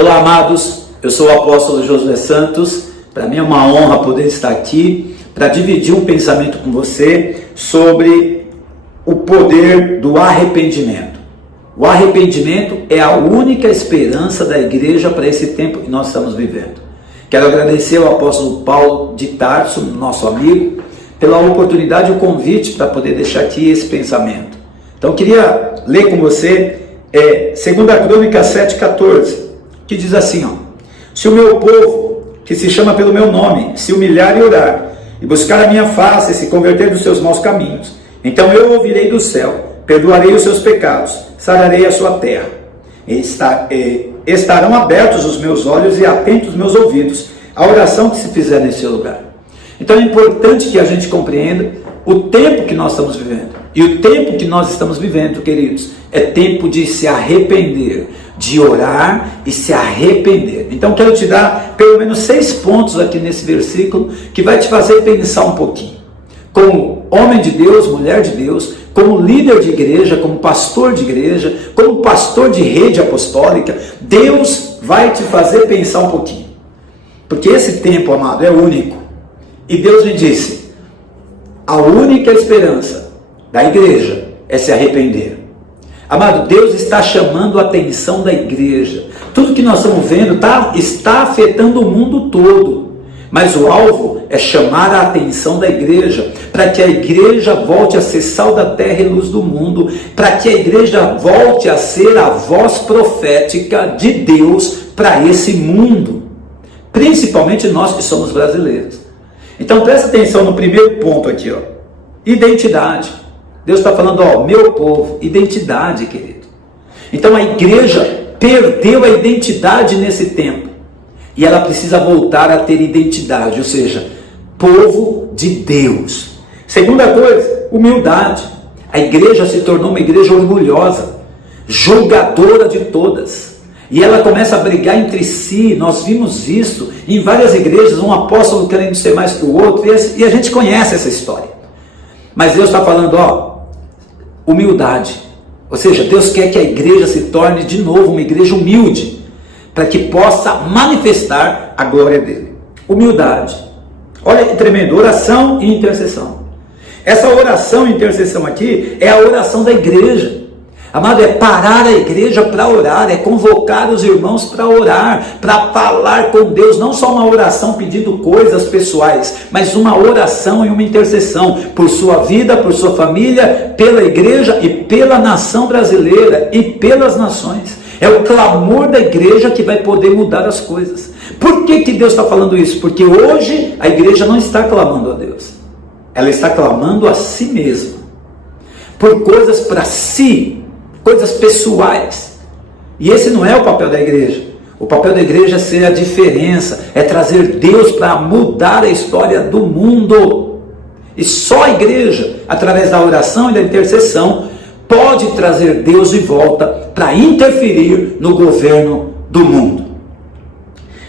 Olá, amados, eu sou o apóstolo Josué Santos. Para mim é uma honra poder estar aqui para dividir um pensamento com você sobre o poder do arrependimento. O arrependimento é a única esperança da igreja para esse tempo que nós estamos vivendo. Quero agradecer ao apóstolo Paulo de Tarso, nosso amigo, pela oportunidade e o convite para poder deixar aqui esse pensamento. Então eu queria ler com você 2 Crônicas 7,14, que diz assim, se o meu povo, que se chama pelo meu nome, se humilhar e orar, e buscar a minha face, e se converter dos seus maus caminhos, então eu ouvirei do céu, perdoarei os seus pecados, sararei a sua terra, estarão abertos os meus olhos e atentos os meus ouvidos à oração que se fizer nesse lugar. Então é importante que a gente compreenda o tempo que nós estamos vivendo. E o tempo que nós estamos vivendo, queridos, é tempo de se arrepender, de orar e se arrepender. Então quero te dar pelo menos 6 pontos aqui nesse versículo que vai te fazer pensar um pouquinho. Como homem de Deus, mulher de Deus, como líder de igreja, como pastor de igreja, como pastor de rede apostólica, Deus vai te fazer pensar um pouquinho. Porque esse tempo, amado, é único. E Deus me disse, a única esperança da igreja é se arrepender. Amado, Deus está chamando a atenção da igreja. Tudo que nós estamos vendo está afetando o mundo todo. Mas o alvo é chamar a atenção da igreja, para que a igreja volte a ser sal da terra e luz do mundo, para que a igreja volte a ser a voz profética de Deus para esse mundo. Principalmente nós que somos brasileiros. Então presta atenção no primeiro ponto aqui, identidade. Deus está falando, meu povo, identidade, querido. Então a igreja perdeu a identidade nesse tempo. E ela precisa voltar a ter identidade, ou seja, povo de Deus. Segunda coisa, humildade. A igreja se tornou uma igreja orgulhosa, julgadora de todas. E ela começa a brigar entre si. Nós vimos isso em várias igrejas, um apóstolo querendo ser mais que o outro, e a gente conhece essa história. Mas Deus está falando, humildade. Ou seja, Deus quer que a igreja se torne de novo uma igreja humilde, para que possa manifestar a glória dele. Humildade. Olha que tremendo, oração e intercessão. Essa oração e intercessão aqui é a oração da igreja. Amado, é parar a igreja para orar, é convocar os irmãos para orar, para falar com Deus, não só uma oração pedindo coisas pessoais, mas uma oração e uma intercessão por sua vida, por sua família, pela igreja e pela nação brasileira e pelas nações. É o clamor da igreja que vai poder mudar as coisas. Por que Deus está falando isso? Porque hoje a igreja não está clamando a Deus, ela está clamando a si mesma, por coisas para si, coisas pessoais. E esse não é o papel da igreja. O papel da igreja é ser a diferença, é trazer Deus para mudar a história do mundo. E só a igreja, através da oração e da intercessão, pode trazer Deus de volta para interferir no governo do mundo.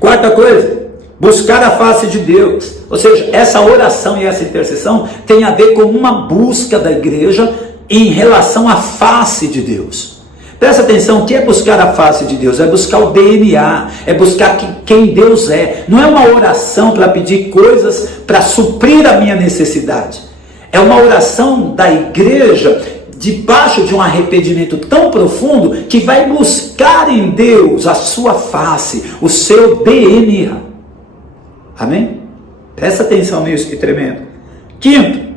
Quarta coisa, buscar a face de Deus. Ou seja, essa oração e essa intercessão tem a ver com uma busca da igreja em relação à face de Deus. Presta atenção, o que é buscar a face de Deus? É buscar o DNA, é buscar quem Deus é. Não é uma oração para pedir coisas para suprir a minha necessidade. É uma oração da igreja debaixo de um arrependimento tão profundo que vai buscar em Deus a sua face, o seu DNA. Amém? Presta atenção nisso, que tremendo. Quinto,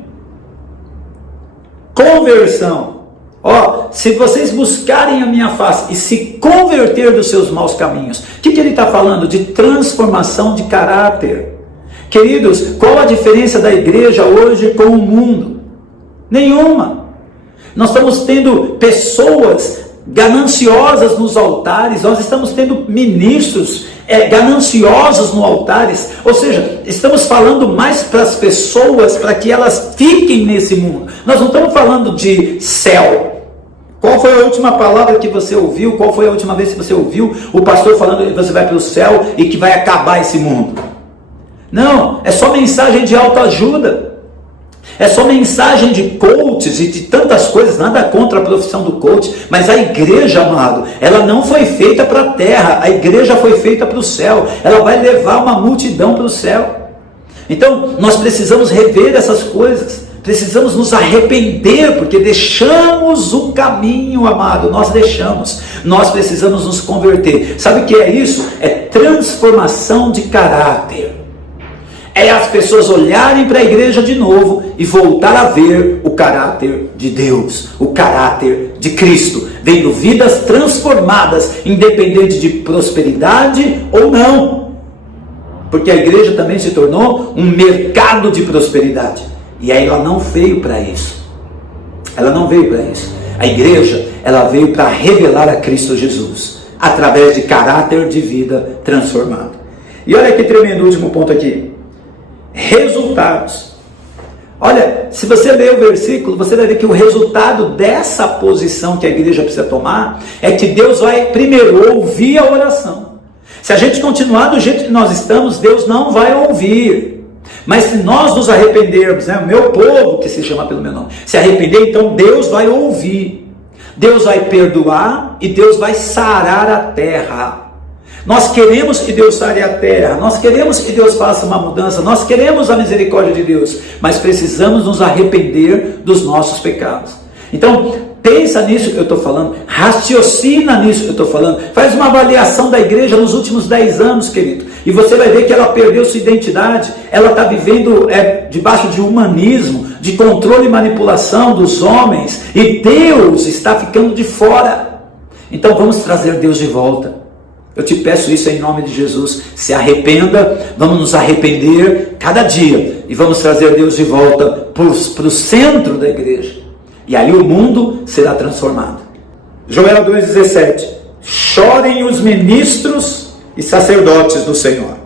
conversão. Se vocês buscarem a minha face e se converter dos seus maus caminhos. O que ele está falando? De transformação de caráter. Queridos, qual a diferença da igreja hoje com o mundo? Nenhuma. Nós estamos tendo pessoas gananciosas nos altares, nós estamos tendo ministros gananciosos nos altares, ou seja, estamos falando mais para as pessoas, para que elas fiquem nesse mundo. Nós não estamos falando de céu. Qual foi a última palavra que você ouviu? Qual foi a última vez que você ouviu o pastor falando que você vai para o céu e que vai acabar esse mundo? Não, é só mensagem de autoajuda. É só mensagem de coaches e de tantas coisas, nada contra a profissão do coach, mas a igreja, amado, ela não foi feita para a terra, a igreja foi feita para o céu, ela vai levar uma multidão para o céu. Então, nós precisamos rever essas coisas, precisamos nos arrepender, porque deixamos o caminho, amado, nós precisamos nos converter. Sabe o que é isso? É transformação de caráter. É as pessoas olharem para a igreja de novo e voltar a ver o caráter de Deus, o caráter de Cristo, vendo vidas transformadas, independente de prosperidade ou não. Porque a igreja também se tornou um mercado de prosperidade. E aí ela não veio para isso. Ela não veio para isso. A igreja, ela veio para revelar a Cristo Jesus, através de caráter de vida transformado. E olha que tremendo último ponto aqui. Resultados. Olha, se você ler o versículo, você vai ver que o resultado dessa posição que a igreja precisa tomar é que Deus vai primeiro ouvir a oração. Se a gente continuar do jeito que nós estamos, Deus não vai ouvir. Mas se nós nos arrependermos, o meu povo, que se chama pelo meu nome, se arrepender, então Deus vai ouvir. Deus vai perdoar e Deus vai sarar a terra. Nós queremos que Deus sare a terra, nós queremos que Deus faça uma mudança, nós queremos a misericórdia de Deus, mas precisamos nos arrepender dos nossos pecados. Então, pensa nisso que eu estou falando, raciocina nisso que eu estou falando, faz uma avaliação da igreja nos últimos 10 anos, querido, e você vai ver que ela perdeu sua identidade, ela está vivendo debaixo de humanismo, de controle e manipulação dos homens, e Deus está ficando de fora. Então vamos trazer Deus de volta. Eu te peço isso em nome de Jesus. Se arrependa, vamos nos arrepender cada dia e vamos trazer Deus de volta para o centro da igreja. E aí o mundo será transformado. Joel 2,17. Chorem os ministros e sacerdotes do Senhor,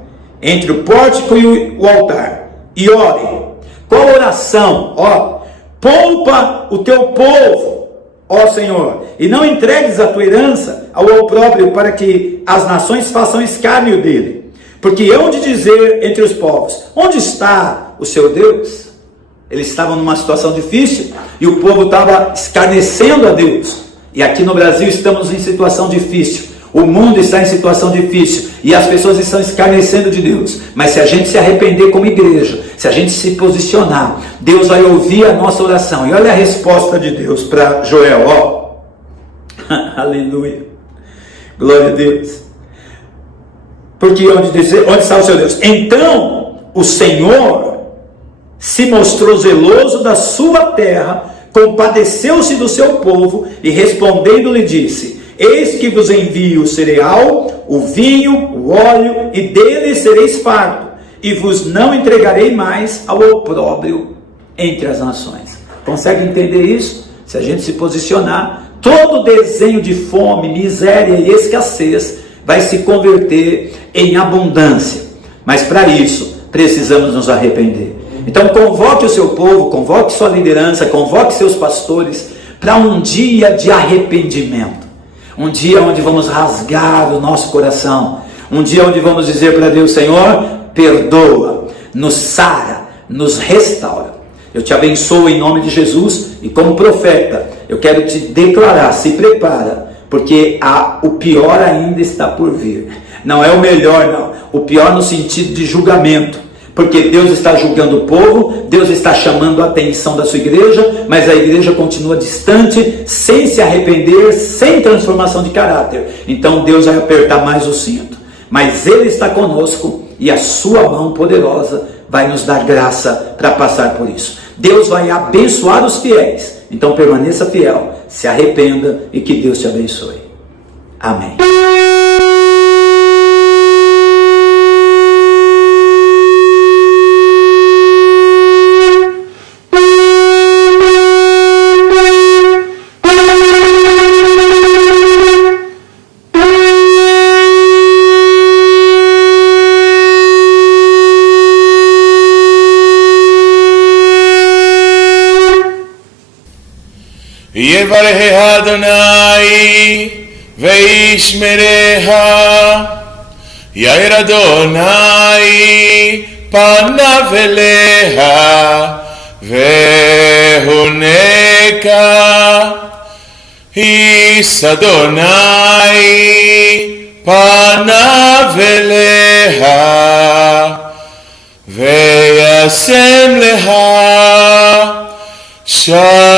entre o pórtico e o altar, e orem. Qual oração? Poupa o teu povo, ó Senhor, e não entregues a tua herança ao opróbrio, para que as nações façam escárnio dele. Porque hão de dizer entre os povos: onde está o seu Deus? Eles estavam numa situação difícil e o povo estava escarnecendo a Deus. E aqui no Brasil estamos em situação difícil. O mundo está em situação difícil e as pessoas estão escarnecendo de Deus. Mas se a gente se arrepender como igreja, se a gente se posicionar, Deus vai ouvir a nossa oração. E olha a resposta de Deus para Joel. Aleluia. Glória a Deus. Porque onde está o seu Deus? Então o Senhor se mostrou zeloso da sua terra, compadeceu-se do seu povo e respondendo-lhe disse: eis que vos envio o cereal, o vinho, o óleo, e dele sereis farto, e vos não entregarei mais ao opróbrio entre as nações. Consegue entender isso? Se a gente se posicionar, todo desenho de fome, miséria e escassez vai se converter em abundância. Mas para isso, precisamos nos arrepender. Então convoque o seu povo, convoque sua liderança, convoque seus pastores para um dia de arrependimento. Um dia onde vamos rasgar o nosso coração. Um dia onde vamos dizer para Deus: Senhor, perdoa, nos sara, nos restaura. Eu te abençoo em nome de Jesus e como profeta, eu quero te declarar: se prepara, porque o pior ainda está por vir. Não é o melhor, não. O pior no sentido de julgamento. Porque Deus está julgando o povo, Deus está chamando a atenção da sua igreja, mas a igreja continua distante, sem se arrepender, sem transformação de caráter. Então Deus vai apertar mais o cinto. Mas Ele está conosco e a sua mão poderosa vai nos dar graça para passar por isso. Deus vai abençoar os fiéis. Então permaneça fiel, se arrependa e que Deus te abençoe. Amém. Yevareha Adonai veishmereha, Yair Adonai panav eleha והונקה איס אדוני פניו אליה וישם לה שלום.